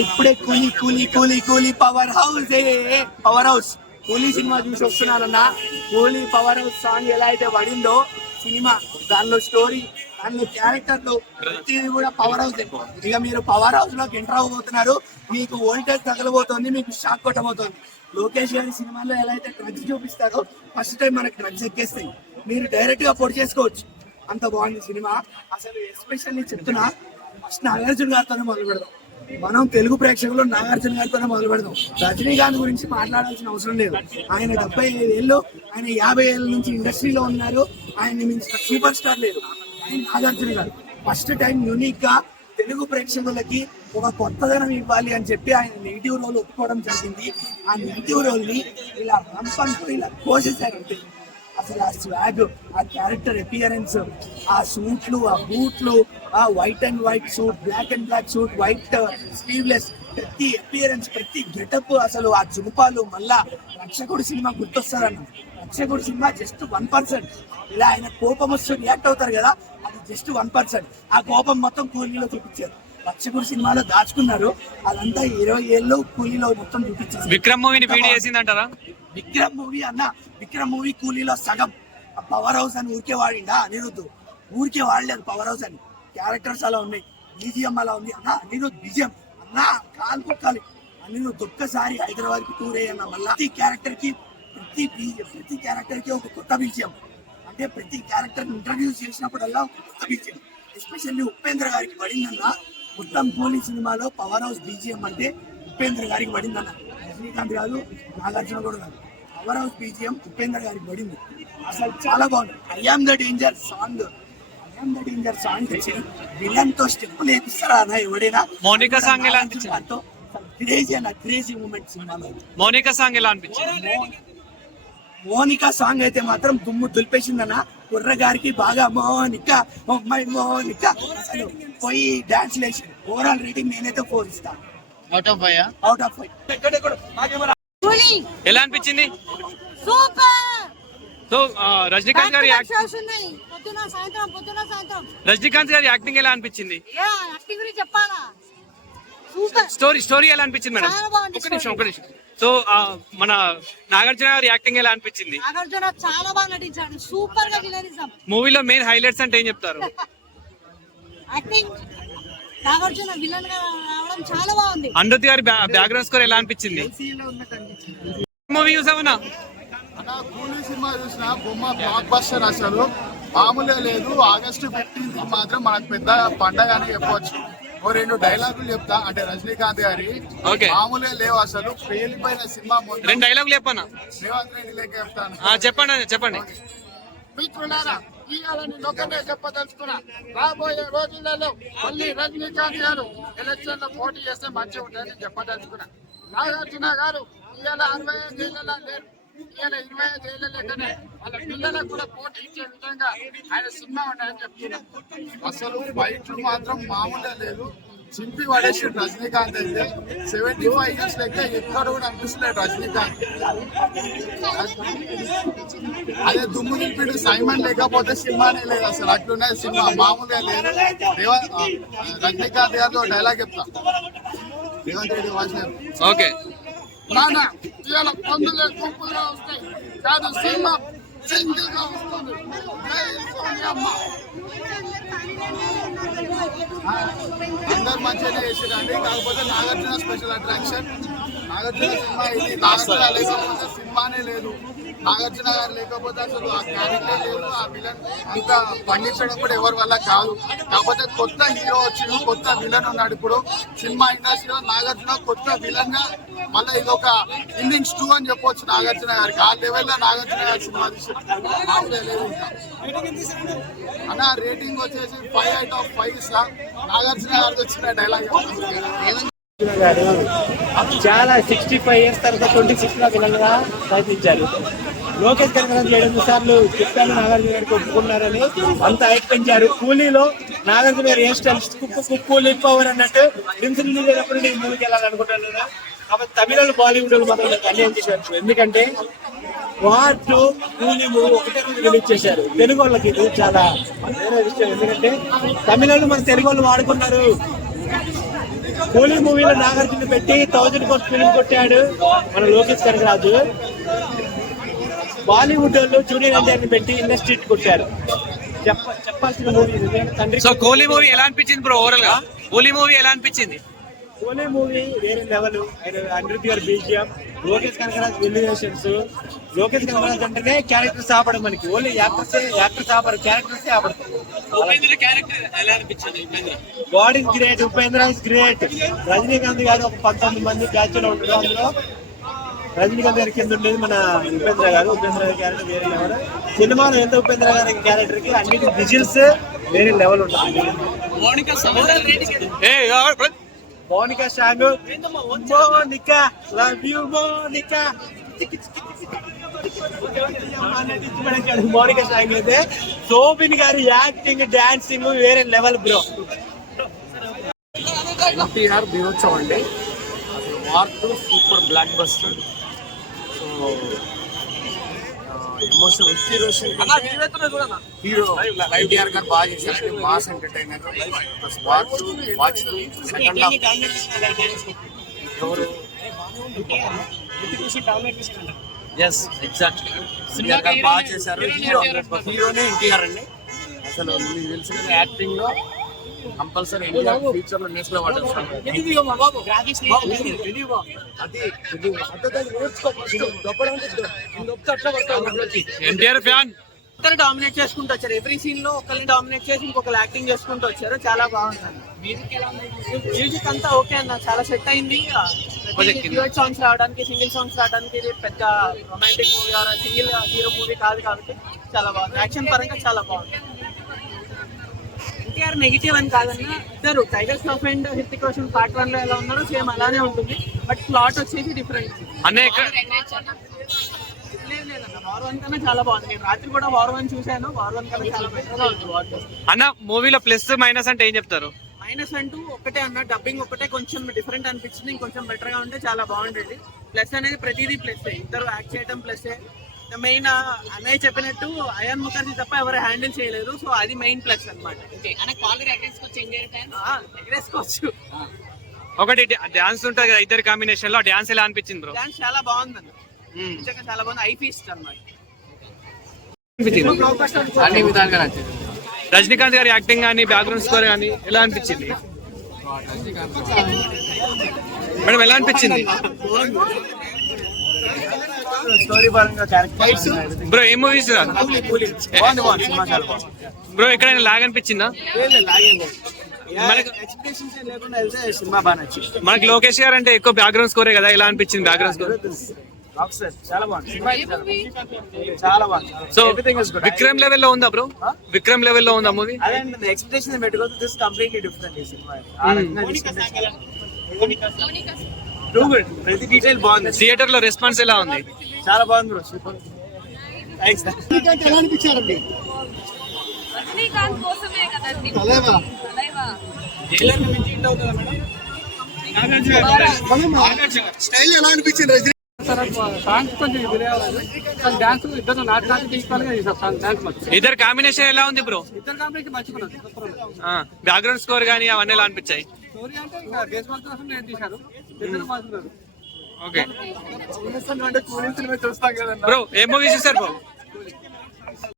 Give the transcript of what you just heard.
ఇప్పుడే కూలీ కూలీ కూలీ కూలీ పవర్ హౌస్ పవర్ హౌస్ కూలీ సినిమా చూసి వస్తున్నారన్న. కూలీ పవర్ హౌస్ సాంగ్ ఎలా అయితే పడిందో సినిమా, దానిలో స్టోరీ, దానిలో క్యారెక్టర్లు ప్రతిది కూడా పవర్ హౌస్. ఇక మీరు పవర్ హౌస్ లోకి ఎంటర్ అవ్వబోతున్నారు, మీకు వోల్టేజ్ తగలబోతోంది, మీకు షాక్ కొట్టబోతోంది. లోకేష్ గారి సినిమాలో ఎలా అయితే డ్రగ్స్ చూపిస్తారో ఫస్ట్ టైం మనకి డ్రగ్స్ ఎక్కేస్తాయి, మీరు డైరెక్ట్ గా పొడి చేసుకోవచ్చు. అంత బాగుంది సినిమా. అసలు ఎస్పెషల్లీ చెప్తున్నా, ఫస్ట్ నాగార్జున గారితోనే మొదలు పెడదాం. మనం తెలుగు ప్రేక్షకులు నాగార్జున గారితోనే మొదలు పెడదాం. రజనీకాంత్ గురించి మాట్లాడాల్సిన అవసరం లేదు. ఆయన 75 ఏళ్ళు, ఆయన 50 ఏళ్ళ నుంచి ఇండస్ట్రీలో ఉన్నారు. ఆయన మించిన సూపర్ స్టార్ లేదు. ఆయన నాగార్జున గారు ఫస్ట్ టైం యూనిక్ గా తెలుగు ప్రేక్షకులకి ఒక కొత్తదనం ఇవ్వాలి అని చెప్పి ఆయన నెగిటివ్ రోల్ ఒప్పుకోవడం జరిగింది. ఆ నెగిటివ్ రోల్ ని ఇలా రంపంతో ఇలా కోసేశారంటే అసలు ఆ స్వాగ్, ఆ క్యారెక్టర్ అపియరెన్స్, ఆ సూట్లు, ఆ బూట్లు, ఆ white and white suit, black and black suit, white sleeveless, ప్రతి అపియరెన్స్, ప్రతి గెటప్, అసలు ఆ జుంపాలు, మళ్ళా రక్షకుడు సినిమా గుర్తొస్తారన్న. రక్షకుడు సినిమా జస్ట్ 1%. ఇలా ఆయన కోపం వస్తూ రియాక్ట్ అవుతారు కదా, అది జస్ట్ 1%. ఆ కోపం మొత్తం కూలీలో చూపించారు. రక్షకుడు సినిమాలో దాచుకున్నారు, అదంతా 20 ఏళ్ళు కూలీలో మొత్తం చూపించారు. విక్రమ్ మూవీని బీడీ చేసిందంటారా? విక్రమ్ మూవీ అన్న, విక్రమ్ మూవీ కూలీలో సగం. పవర్ హౌస్ అని ఊరికే వాడిండా అనిరుద్ధ్? ఊరికే వాడలేదు పవర్ హౌస్ అని. క్యారెక్టర్స్ అలా ఉన్నాయి, బీజిఎం అలా ఉంది అన్న. అనిరుద్ధ్ బీజిఎం అన్న కాలు కుక్కాలి. అనిరుద్ధ్ ఒక్కసారి హైదరాబాద్ కి టూర్ అయ్యన్న, మళ్ళీ ప్రతి క్యారెక్టర్ కి ఒక కొత్త బీజిఎం. అంటే ప్రతి క్యారెక్టర్ ఇంట్రడ్యూస్ చేసినప్పుడల్లా ఒక కొత్త బీజిఎం. ఎస్పెషల్లీ ఉపేంద్ర గారికి పడిందన్న. మొత్తం కూలీ సినిమాలో పవర్ హౌస్ బీజిఎం అంటే ఉపేంద్ర గారికి పడిందన్న. రజనీకాంత్ కాదు, నాగార్జున కూడా కాదు, పవర్ హౌస్ బీజిఎం ఉపేంద్ర గారికి పడింది. అసలు చాలా బాగుంది. ఐఎమ్ ద డేంజర్ సాంగ్ వచ్చి విలన్ తో స్టెప్ లేపిస్తారా అన్న ఎవడైనా? మోనికా సాంగ్ ఎలా అనిపించింది? క్రేజీ అన్న, క్రేజీ మూమెంట్ సినిమాలో. మోనికా సాంగ్ ఎలా అనిపించింది? మోనికా సాంగ్ అయితే మాత్రం దుమ్ము దులిపేసిందన్న. కుర్ర గారికి బాగా మోనికా మోనికా అసలు పోయి డాన్స్ లేచి. ఓవరాల్ రేటింగ్ నేనైతే 4 ఇస్తాను. Out of 5. ఎలా అనిపించింది? సో రజనీకాంత్ గారి యాక్టింగ్ ఎలా అనిపించింది? స్టోరీ ఎలా అనిపించింది మేడం? ఒక నిమిషం. సో మన నాగార్జున గారి యాక్టింగ్ ఎలా అనిపించింది? నాగార్జున చాలా బాగా నటించాడు, సూపర్ గా విలనిజం. మూవీలో మెయిన్ హైలైట్స్ అంటే ఏం చెప్తారు? యాక్టింగ్, నాగార్జున విలన్ గా రావడం చాలా బాగుంది. అనిరుద్ధ్ గారి బ్యాక్గ్రౌండ్ స్కోర్ ఎలా అనిపించింది? మూవీ చూసావనా? కూలీ సినిమా చూసిన బొమ్మ బ్లాక్ బస్టర్, అసలు మామూలుగా లేదు. August 15th మాత్రం మనకు పెద్ద పండగ అని చెప్పవచ్చు. ఓ 2 డైలాగులు చెప్తా, అంటే రజనీకాంత్ గారి మామూలుగా లేవు అసలు. పేలిపోయిన సినిమా. 2 డైలాగులు చెప్పనా? రేవంత్ రెడ్డి లెక్క చెప్తాను. చెప్పండి. మిత్రులారా, ఇవాళని నొక్కనే చెప్పదలుచుకున్నా, రాబోయే రోజులలో మళ్ళీ రజనీకాంత్ గారు ఎలక్షన్ లో పోటీ చేస్తే మంచిగా ఉంటుందని చెప్పదలుచుకున్నా. నాగార్జున గారు ఇవాళ 65 ఏళ్ళ లేరు, ఇవాళ 25 ఏళ్ళ లెక్కనే వాళ్ళ పిల్లలకు కూడా పోటీ ఇచ్చే విధంగా ఆయన సినిమా ఉన్నాయని చెప్తున్నా. అసలు ఫైట్లు మాత్రం మామూలుగా లేదు, చింపి పడేసి రజనీకాంత్ అయితే 75 ఇయర్స్ లెక్క ఎక్కడ కూడా అనిపిస్తలేదు రజనీకాంత్. అదే దుమ్ము నిలిపిడు సైమన్ లేకపోతే సినిమానే లేదు అసలు, అట్లున్నది సినిమా, మామూలుగా లేదు. రజనీకాంత్ గారితో డైలాగ్ చెప్తా, రేవంత్ రెడ్డి వాసిన. ఓకే నాన్న ఇవాళ పందులే గుంపులుగా వస్తాయి కాదు, సినిమా సింగిల్ గా వస్తుంది. అందరు మంచిగానే చేసిరండి, కాకపోతే Nagarjuna special attraction. Nagarjuna cinema ఇది, నాగార్జున లేకపోతే సినిమానే లేదు. నాగార్జున గారు లేకపోతే అసలు ఆ క్యారెక్టర్ లేదు, ఆ విలన్ ఇంకా పండించడం కూడా ఎవరి వల్ల కాదు. కాకపోతే కొత్త హీరో వచ్చిండు, కొత్త విలన్ ఉన్నాడు ఇప్పుడు సినిమా ఇండస్ట్రీలో. నాగార్జున కొత్త విలన్ గా మళ్ళీ ఇది ఒక ఇన్నింగ్స్ 2 అని చెప్పొచ్చు నాగార్జున గారికి. ఆ లెవెల్లో నాగార్జున గారి సినిమా తీసి లేదు ఇంకా అన్న. రేటింగ్ వచ్చేసి 5/5 ఇస్తా. నాగార్జున గారికి వచ్చిన డైలాగ్ చాలా 65 years తర్వాత 26 లో విలన్గా ప్రయత్నించారు. లోకేష్ కనకరాజు 7 సార్లు చెప్పాను నాగార్జున గారికి ఒప్పుకున్నారని అంత హైట్ పెంచారు. కూలీలో నాగార్జున గారు హెయిర్ స్టైల్ కుక్కు లిప్ పవర్ అన్నట్టు ప్రిన్స్ రిలీజ్ అయినప్పుడు నేను మూవీకి వెళ్ళాలనుకుంటున్నాను. కాబట్టి తమిళ బాలీవుడ్ మాత్రం కళ్యాణ్ చేశారు. ఎందుకంటే వార్ 2 కూలీ మూవీ ఒకటే రోజు రిలీజ్ చేశారు. తెలుగు వాళ్ళకి ఇది చాలా వేరే విషయం. ఎందుకంటే తమిళ మన తెలుగు వాళ్ళు వాడుకున్నారు. కూలీ మూవీలో నాగార్జున పెట్టి 1000 కోట్ల ఫిలిం కొట్టాడు మన లోకేష్ కనగరాజు. బాలీవుడ్ వాళ్ళు జూనియర్ ఎన్టీఆర్ ని పెట్టి ఇండస్ట్రీ కొట్టారు. చెప్పాల్సిన మూవీ తండ్రి. సో కూలీ మూవీ ఎలా అనిపించింది బ్రో ఓవరాల్ గా? కూలీ మూవీ ఎలా అనిపించింది? కూలీ మూవీ వేరే level. Anirudh BGM, Lokesh Kanagaraj elevations. Lokesh Kanagaraj అంటేనే క్యారెక్టర్స్ ఆపడం మనకి. ఓన్లీ యాక్టర్స్ ఆపరు, క్యారెక్టర్స్ ఆపడతారు. God is great, Upendra is great. Rajinikanth garu ఒక 19 మంది బ్యాచ్ లో ఉంటారు. అందులో రజనీకాంత్ గారి కింద ఉండేది మన ఉపేంద్ర గారు. ఉపేంద్ర గారి క్యారెక్టర్ వేరే లెవెల్. సినిమాలో ఎంత ఉపేంద్ర గారి క్యారెక్టర్ కి అన్నిటి విజిల్స్ వేరే లెవెల్ ఉంటుంది. Monica song, Monica love you Monica, Monica song అయితే శోభిన్ గారి యాక్టింగ్ డాన్సింగ్ వేరే లెవెల్ బ్రో. ఎన్టీఆర్ దినోత్సవం అండి. అసలు war two super blockbuster. So emotion hero NTR garu బాగా చేశారు. Mass entertainer. War two watch second half ఎవరు ఎస్ ఎగ్జాక్ట్లీ ఎన్టీఆర్ గారు బాగా చేశారు. హీరోనే ఎన్టీఆర్ అండి. అసలు మీకు తెలిసిన యాక్టింగ్ లో కంపల్సరీ ఎన్టీఆర్ ఫ్యూచర్ లో నేషనల్ అవార్డు. ఎన్టీఆర్ ఫ్యాన్ ఇద్దరు డామినేట్ చేసుకుంటూ వచ్చారు. ఎవ్రీ సీన్ లో ఒకరిని డామినేట్ చేసి ఇంకొకరు యాక్టింగ్ చేసుకుంటూ వచ్చారు. చాలా బాగుంది. మ్యూజిక్ అంతా ఓకే అన్న, చాలా సెట్ అయింది. డ్యూయట్ సాంగ్స్ రావడానికి, సింగిల్ సాంగ్స్ రావడానికి ఇది పెద్ద romantic movie or single hero movie కాదు కాబట్టి చాలా బాగుంది. యాక్షన్ పరంగా చాలా బాగుంది. ఎన్టీఆర్ నెగిటివ్ అని కాదన్నా, ఇద్దరు tiger Shroff and Hrithik Roshan part 1 లో ఎలా ఉన్నారో సేమ్ అలానే ఉంటుంది. బట్ ప్లాట్ వచ్చేసి డిఫరెంట్. అనేక వార్ 1 కన్నా చాలా బాగుంది. నేను రాత్రి కూడా వార్ 1 చూశాను. వార్ 1 కన్నా చాలా బెటర్ గా ఉంది వార్ 2. అన్న మూవీలో ప్లస్ మైనస్ అంటే ఏం చెప్తారు? మైనస్ అంటూ ఒకటే అన్న, డబ్బింగ్ ఒకటే కొంచెం డిఫరెంట్ అనిపించింది. ఇంకొంచెం బెటర్ గా ఉంటే చాలా బాగుండేది. ప్లస్ అనేది ప్రతిదీ ప్లస్. ఇద్దరు యాక్ట్ చేయడం ప్లస్. మెయిన్ అన్నయ్య చెప్పినట్టు అయాన్ ముఖర్జీ తప్ప ఎవరు హ్యాండిల్ చేయలేదు. సో అది మెయిన్ ప్లస్ అనమాట. ఎగరేసుకోవచ్చు. ఒకటి డాన్స్ ఉంటుంది కదా ఇద్దరు కాంబినేషన్ లో, డాన్స్ ఎలా అనిపించింది బ్రో? డాన్స్ చాలా బాగుంది అన్న, నిజంగా చాలా బాగుంది. ఐ ఫీస్ట్ అనమాట. అన్ని విధాలుగా నచ్చింది. రజనీకాంత్ గారి యాక్టింగ్ కానీ బ్యాక్గ్రౌండ్ స్కోర్ కానీ ఎలా అనిపించింది మేడం? ఎలా అనిపించింది స్టోరీ పరంగా క్యారెక్టర్స్ బ్రో? ఏ మూవీస్ బ్రో? ఎక్కడైనా లాగ్ అనిపించిందా? ఎక్స్పెక్టేషన్స్ లేకుండా వెళ్తే సినిమా బాగా నచ్చింది. మనకి లోకేష్ గారు అంటే ఎక్కువ బ్యాక్గ్రౌండ్ స్కోరే కదా, ఎలా అనిపించింది బ్యాక్గ్రౌండ్ స్కోర్? చాలా బాగుంది. చాలా బాగుంది. సో విక్రమ్ లెవెల్ లో ఉందా బ్రో? విక్రమ్ లెవెల్ లో ఉందా మూవీ? అదే ఎక్స్పెక్టేషన్ పెట్టుకోవచ్చు. దిస్ కంప్లీట్లీ డిఫరెంట్ ఈ సినిమా. Too good. ప్రతి డీటెయిల్ బాగుంది. థియేటర్ లో రెస్పాన్స్ ఎలా ఉంది? చాలా బాగుంది బ్రో. సూపర్. థాంక్స్. ఎలా అనిపించారండి? రజనీకాంత్ కోసమే కదండి. తలేవా స్టైల్ ఎలా అనిపించింది? రజనీ ఇద్దరు కాంబినేషన్ ఎలా ఉంది బ్రో? బ్యాక్గ్రౌండ్ స్కోర్ కానీ అవన్నీ ఎలా అనిపించాయి? ఓకే చూస్తాం కదా బ్రో. ఏ మూవీ చూసారు బ్రో?